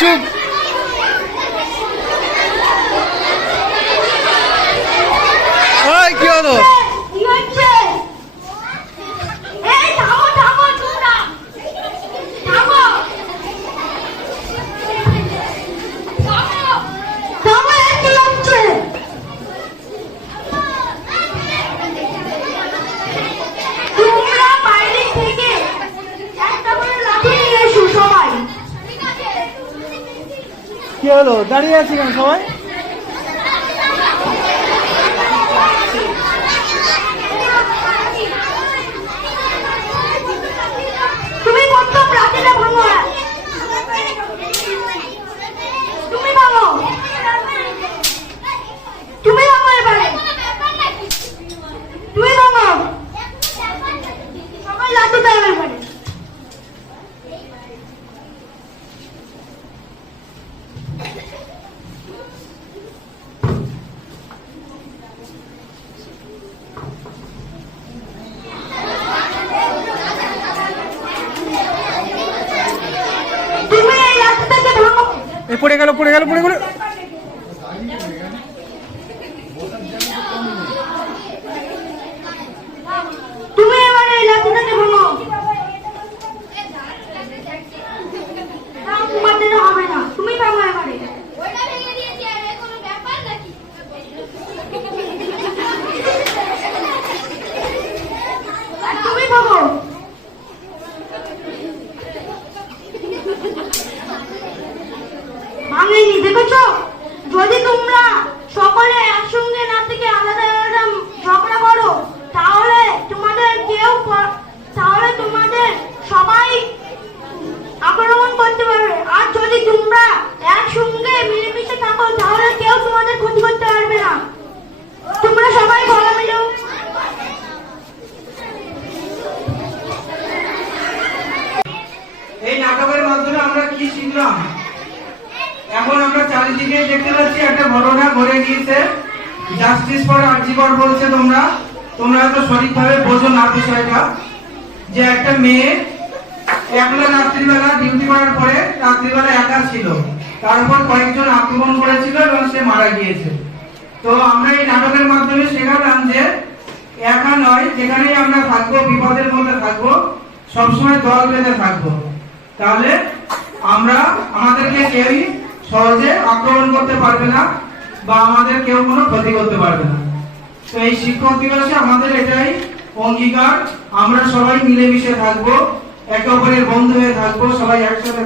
চুপ। কি হলো? কি হলো? দাঁড়িয়ে আছি কেন সবাই? তুমি প্রথম লাঠিটা ভাঙো। তুমি ভাঙো। তুমি ভাঙো এবারে। তুমি ভাঙো। সবাই লাঠি দাও এবারে। পড়ে গেল পড়ে গেল পড়ে গেল। তুমি এবারে এই লাঠিটাকে ভাঙো। তোমাদের হবে না, তুমি ভাঙো এবারে। ওইটা ভেঙে দিয়েছি, আর এর কোনো ব্যাপার নাকি? তুমি ভাঙো। ভাঙেনি, দেখেছো? যদি তোমরা সকলে একসঙ্গে না থেকে আলাদা আলাদা ঝগড়া করো তাহলে তোমাদের সবাই আক্রমণ করতে পারবে। আর যদি তোমরা একসঙ্গে মিলেমিশে থাকো তাহলে কেউ তোমাদের ক্ষতি করতে পারবে না। তোমরা সবাই গলা মিলাও। এই নাটকের মাধ্যমে আমরা কি শিখলাম? এখন আমরা চারিদিকে দেখতে পাচ্ছি একটা ঘটনা ঘটে গিয়েছে। জাস্টিস ফর আরজি কর বলছে। তোমরা তো সঠিকভাবে বোঝো না বিষয়টা, যে একটা মেয়ে একলা রাত্রিবেলা ডিউটি করার পরে রাত্রিবেলা একা ছিল, তার উপর কয়েকজন আক্রমণ করেছিল এবং সে মারা গিয়েছে। তো আমরা এই নাটকের মাধ্যমে শেখালাম যে একা নয়, যেখানেই আমরা থাকবো, বিপদের মধ্যে থাকবো, সবসময় দল বেঁধে থাকবো। তাহলে আমাদেরকে কেউই সহজে আক্রমণ করতে পারবে না বা আমাদের কেউ কোনো ক্ষতি করতে পারবে না। তো এই শিক্ষক দিবসে আমাদের এটাই অঙ্গীকার, আমরা সবাই মিলেমিশে থাকবো, একে অপরের বন্ধু হয়ে থাকবো, সবাই একসাথে।